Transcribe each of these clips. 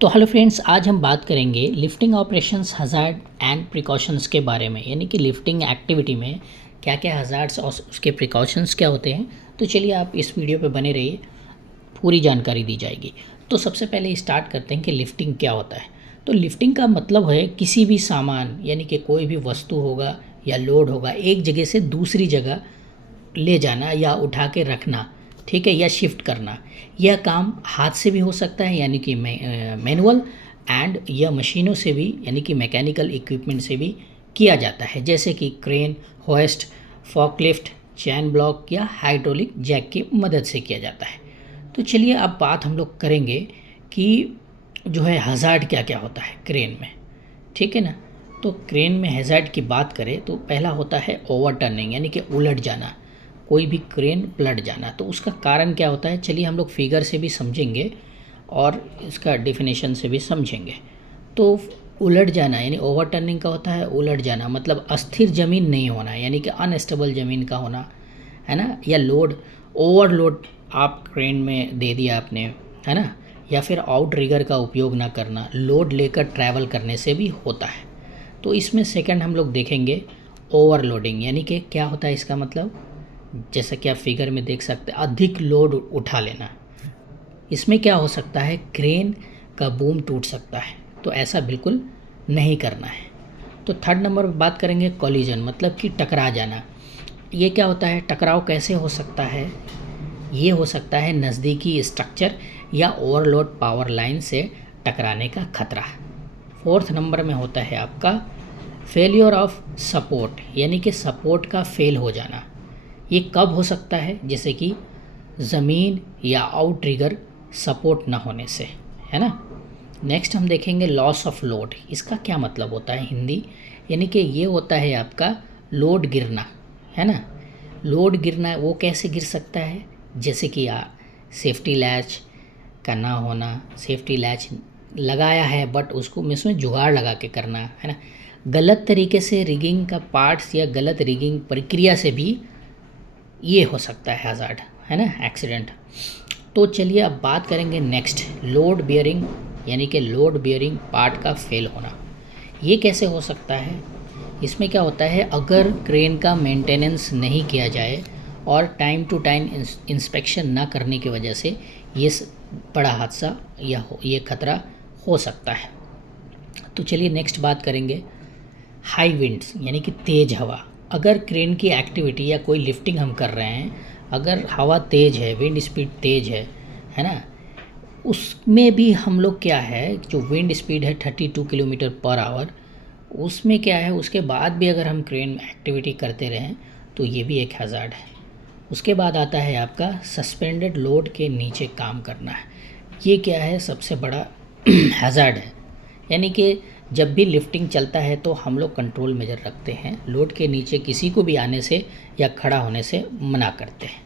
तो hello friends, आज हम बात करेंगे lifting operations hazard and precautions के बारे में। यानी कि लिफ्टिंग एक्टिविटी में क्या क्या हज़ार्ड्स और उसके प्रिकॉशंस क्या होते हैं। तो चलिए आप इस वीडियो पे बने रहिए, पूरी जानकारी दी जाएगी। तो सबसे पहले स्टार्ट करते हैं कि लिफ्टिंग क्या होता है। तो लिफ्टिंग का मतलब है किसी भी सामान यानी कि कोई भी वस्तु होगा या लोड होगा एक जगह से दूसरी जगह ले जाना या उठा के रखना, ठीक है, या शिफ्ट करना। यह काम हाथ से भी हो सकता है यानी कि मैनुअल एंड या मशीनों से भी यानी कि मैकेनिकल इक्विपमेंट से भी किया जाता है, जैसे कि क्रेन, होइस्ट, फॉकलिफ्ट, चैन ब्लॉक या हाइड्रोलिक जैक की मदद से किया जाता है। तो चलिए अब बात हम लोग करेंगे कि जो है हज़ार्ड क्या क्या होता है क्रेन में, ठीक है ना। तो क्रेन में हैज़ार्ड की बात करें तो पहला होता है ओवरटर्निंग यानी कि उलट जाना, कोई भी क्रेन पलट जाना। तो उसका कारण क्या होता है, चलिए हम लोग फिगर से भी समझेंगे और इसका डेफिनेशन से भी समझेंगे। तो उलट जाना यानी ओवरटर्निंग का होता है उलट जाना, मतलब अस्थिर ज़मीन नहीं होना यानी कि अनस्टेबल ज़मीन का होना, है ना। या लोड ओवरलोड आप क्रेन में दे दिया आपने, है ना। या फिर आउट रिगर का उपयोग ना करना, लोड लेकर ट्रैवल करने से भी होता है। तो इसमें सेकंड हम लोग देखेंगे ओवरलोडिंग, यानी कि क्या होता है इसका मतलब, जैसा कि आप फिगर में देख सकते हैं, अधिक लोड उठा लेना। इसमें क्या हो सकता है, क्रेन का बूम टूट सकता है, तो ऐसा बिल्कुल नहीं करना है। तो थर्ड नंबर पर बात करेंगे कॉलिजन, मतलब कि टकरा जाना। ये क्या होता है, टकराव कैसे हो सकता है, ये हो सकता है नज़दीकी स्ट्रक्चर या ओवरलोड पावर लाइन से टकराने का खतरा। फोर्थ नंबर में होता है आपका फेलियर ऑफ सपोर्ट, यानी कि सपोर्ट का फेल हो जाना। ये कब हो सकता है, जैसे कि ज़मीन या आउट ट्रिगर सपोर्ट ना होने से, है ना। नेक्स्ट हम देखेंगे लॉस ऑफ लोड। इसका क्या मतलब होता है हिंदी, यानी कि ये होता है आपका लोड गिरना, है ना। लोड गिरना वो कैसे गिर सकता है, जैसे कि सेफ्टी लैच का ना होना, सेफ्टी लैच लगाया है बट उसको इसमें जुगाड़ लगा के करना, है ना। गलत तरीके से रिगिंग का पार्ट्स या गलत रिगिंग प्रक्रिया से भी ये हो सकता है हज़ार्ड, है ना, एक्सीडेंट। तो चलिए अब बात करेंगे नेक्स्ट लोड बियरिंग, यानी कि लोड बियरिंग पार्ट का फेल होना। ये कैसे हो सकता है, इसमें क्या होता है, अगर क्रेन का मेंटेनेंस नहीं किया जाए और टाइम टू टाइम इंस्पेक्शन ना करने की वजह से ये बड़ा हादसा या ये खतरा हो सकता है। तो चलिए नेक्स्ट बात करेंगे हाई विंड्स, यानी कि तेज़ हवा। अगर क्रेन की एक्टिविटी या कोई लिफ्टिंग हम कर रहे हैं, अगर हवा तेज़ है, विंड स्पीड तेज़ है ना, उसमें भी हम लोग क्या है, जो विंड स्पीड है 32 किलोमीटर पर आवर, उसमें क्या है, उसके बाद भी अगर हम क्रेन में एक्टिविटी करते रहें तो ये भी एक हज़ार्ड है। उसके बाद आता है आपका सस्पेंडेड लोड के नीचे काम करना है। ये क्या है, सबसे बड़ा हज़ार्ड है। यानी कि जब भी लिफ्टिंग चलता है तो हम लोग कंट्रोल मेजर रखते हैं, लोड के नीचे किसी को भी आने से या खड़ा होने से मना करते हैं,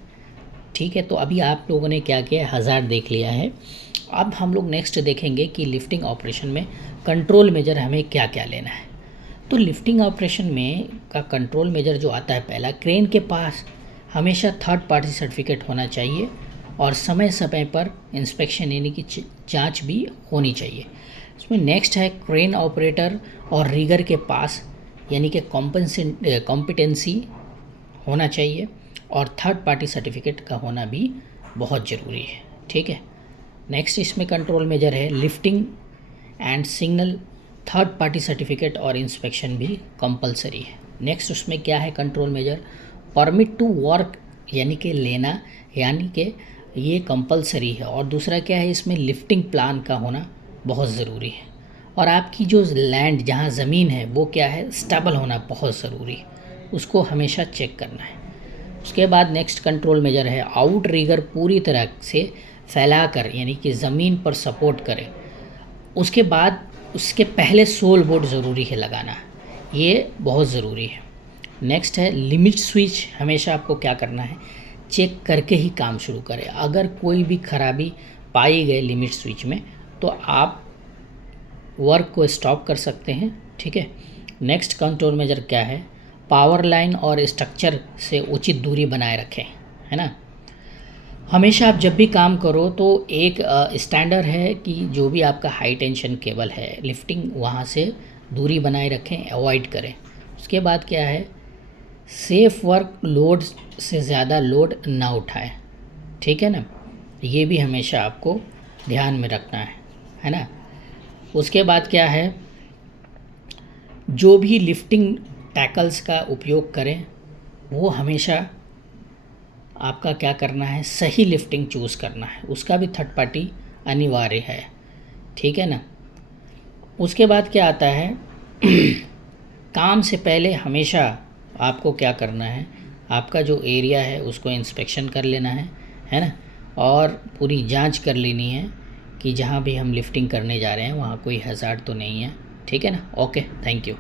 ठीक है। तो अभी आप लोगों ने क्या किया, हज़ार्ड देख लिया है। अब हम लोग नेक्स्ट देखेंगे कि लिफ्टिंग ऑपरेशन में कंट्रोल मेजर हमें क्या क्या लेना है। तो लिफ्टिंग ऑपरेशन में का कंट्रोल मेजर जो आता है, पहला, क्रेन के पास हमेशा थर्ड पार्टी सर्टिफिकेट होना चाहिए और समय समय पर इंस्पेक्शन यानी कि जांच भी होनी चाहिए। इसमें नेक्स्ट है क्रेन ऑपरेटर और रिगर के पास यानी कि कॉम्पिटेंसी होना चाहिए और थर्ड पार्टी सर्टिफिकेट का होना भी बहुत ज़रूरी है, ठीक है। नेक्स्ट इसमें कंट्रोल मेजर है lifting and signal, third party certificate और इंस्पेक्शन भी कंपलसरी है। नेक्स्ट उसमें क्या है control measure, permit to work यानी कि लेना, यानी कि ये कंपलसरी है। और दूसरा क्या है, इसमें लिफ्टिंग प्लान का होना बहुत ज़रूरी है। और आपकी जो लैंड जहाँ ज़मीन है वो क्या है, स्टेबल होना बहुत ज़रूरी है, उसको हमेशा चेक करना है। उसके बाद नेक्स्ट कंट्रोल मेजर है आउट रिगर पूरी तरह से फैलाकर यानी कि ज़मीन पर सपोर्ट करे। उसके बाद उसके पहले सोल बोर्ड ज़रूरी है लगाना, ये बहुत ज़रूरी है। नेक्स्ट है लिमिट स्विच, हमेशा आपको क्या करना है, चेक करके ही काम शुरू करें। अगर कोई भी खराबी पाई गई लिमिट स्विच में तो आप वर्क को स्टॉप कर सकते हैं, ठीक है। नेक्स्ट कंट्रोल मेजर क्या है, पावर लाइन और स्ट्रक्चर से उचित दूरी बनाए रखें, है ना। हमेशा आप जब भी काम करो तो एक स्टैंडर्ड है कि जो भी आपका हाई टेंशन केबल है लिफ्टिंग वहाँ से दूरी बनाए रखें, अवॉइड करें। उसके बाद क्या है, सेफ वर्क लोड से ज़्यादा लोड ना उठाएं, ठीक है ना। ये भी हमेशा आपको ध्यान में रखना है ना। उसके बाद क्या है, जो भी लिफ्टिंग टैकल्स का उपयोग करें वो हमेशा आपका क्या करना है, सही लिफ्टिंग चूज़ करना है, उसका भी थर्ड पार्टी अनिवार्य है, ठीक है ना। उसके बाद क्या आता है काम से पहले हमेशा आपको क्या करना है, आपका जो एरिया है उसको इंस्पेक्शन कर लेना है ना, और पूरी जांच कर लेनी है कि जहाँ भी हम लिफ्टिंग करने जा रहे हैं वहाँ कोई हज़ार्ड तो नहीं है, ठीक है ना। Okay, thank you.